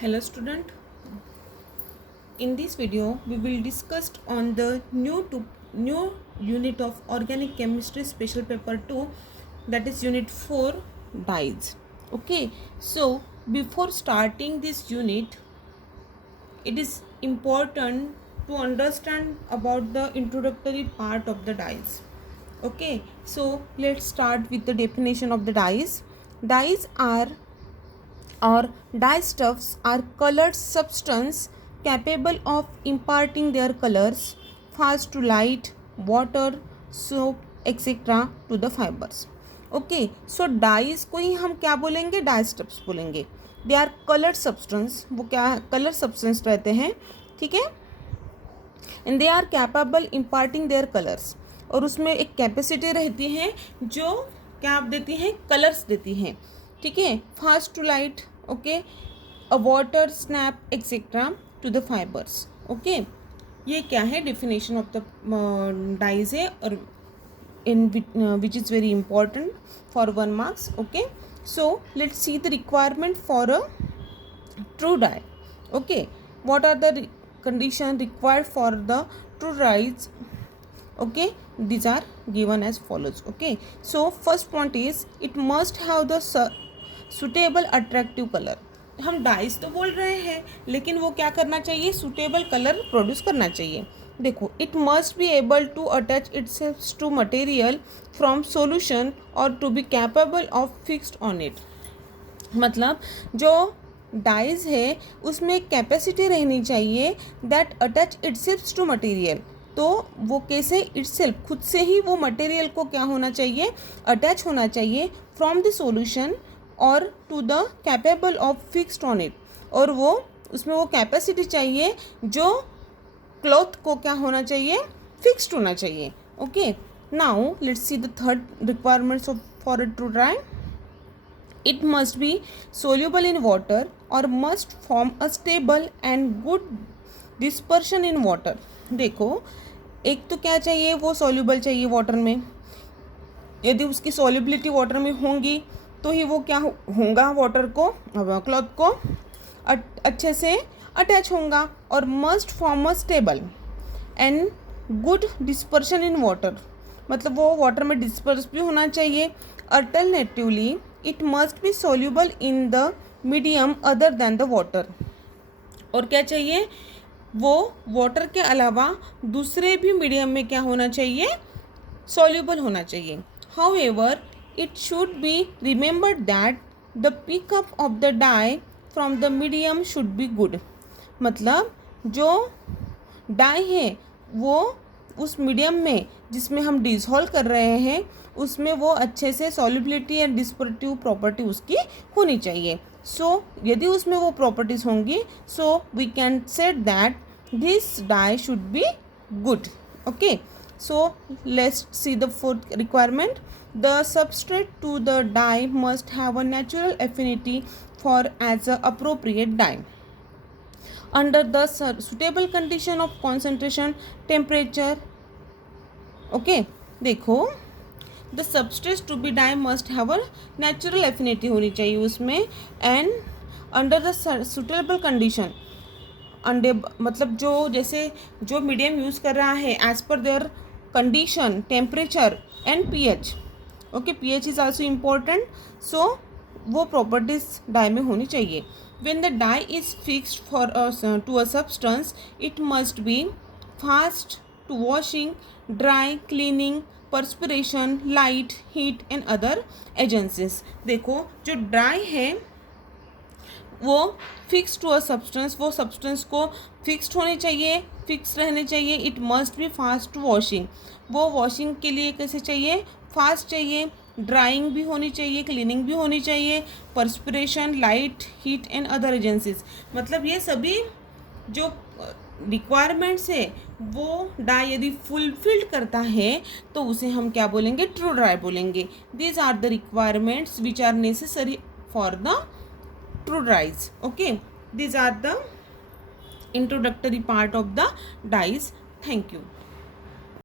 Hello student, in this video we will discuss on the new unit of organic chemistry special paper 2, that is unit 4, dyes. Okay, so before starting this unit it is important to understand about the introductory part of the dyes. Okay, so let's start with the definition of the dyes. Dyes are or dyestuffs are colored substance capable of imparting their colors fast to light, water, soap, etc. to the fibers. Okay so dyes को ही हम क्या बोलेंगे, डाइस्टफ्स बोलेंगे. They are coloured substance, वो क्या colour substance रहते हैं, ठीक है. And they are capable imparting their colours, और उसमें एक कैपेसिटी रहती है जो क्या देती हैं, कलर्स देती हैं, ठीक है. Fast to light, okay, a water snap etcetera to the fibres. Okay, ये क्या है, डेफिनेशन ऑफ द डाइज है, और in which is very important for 1 marks. Okay, so let's see the requirement for a true dye. Okay, what are the conditions required for the true dyes? Okay, these are given as follows. Okay, so first point is it must have the suitable attractive color. हम dice तो बोल रहे हैं, लेकिन वो क्या करना चाहिए, सुटेबल कलर प्रोड्यूस करना चाहिए. देखो, it must be able to attach itself to material from solution और to be capable of fixed on it. मतलब जो डाइज है उसमें कैपेसिटी रहनी चाहिए that attach itself to material. तो वो कैसे, इटसेल्फ खुद से ही वो मटेरियल को क्या होना चाहिए, अटैच होना चाहिए फ्रॉम द सॉल्यूशन और to the capable of fixed on it. और वो उसमें वो कैपेसिटी चाहिए जो क्लॉथ को क्या होना चाहिए, फिक्स्ड होना चाहिए. Okay, now let's see the third requirements for a true dye. It must be soluble in water or must form a stable and good dispersion in water. देखो, एक तो क्या चाहिए, वो soluble चाहिए वाटर में. यदि उसकी solubility वाटर में होंगी तो ही वो क्या होगा, वाटर को, क्लॉथ को अच्छे से अटैच होगा. और must form a stable and good dispersion in water, मतलब वो वाटर में डिस्पर्स भी होना चाहिए. Alternatively it must B soluble in the medium other than the water. और क्या चाहिए, वो वाटर के अलावा दूसरे भी मीडियम में क्या होना चाहिए, सोल्यूबल होना चाहिए. However it should be remembered that the pickup of the dye from the medium should be good. मतलब जो डाई है वो उस मीडियम में जिसमें हम डिसॉल्व कर रहे हैं उसमें वो अच्छे से सॉल्युबिलिटी एंड डिस्पर्टिव प्रॉपर्टी उसकी होनी चाहिए. सो यदि उसमें वो प्रॉपर्टीज होंगी, so we can set that this dye should be good. Okay, so let's see the fourth requirement. The substrate to the dye must have a natural affinity for as a appropriate dye under the suitable condition of concentration, temperature. Okay, देखो, the substrate to be dye must have a natural affinity होनी चाहिए उसमें, and under the suitable condition, मतलब जो जैसे जो medium use कर रहा है एज पर their condition, temperature and pH. Okay, pH is also important. So वो प्रॉपर्टीज डाई में होनी चाहिए. When the dye is fixed for to a substance, it must be fast to washing, dry, cleaning, perspiration, light, heat and other agencies. देखो, जो dye है वो fix to a substance, वो substance को fixed होनी चाहिए, फिक्स रहने चाहिए. It must be fast to washing, वो वॉशिंग के लिए कैसे चाहिए, फास्ट चाहिए. ड्राइंग भी होनी चाहिए, क्लीनिंग भी होनी चाहिए, perspiration, light, heat and other agencies. मतलब ये सभी जो रिक्वायरमेंट्स है वो डाई यदि फुलफिल्ड करता है तो उसे हम क्या बोलेंगे, ट्रू डाई बोलेंगे. These are the requirements which are necessary for the true dyes. Okay, these are the introductory part of the dyes. Thank you.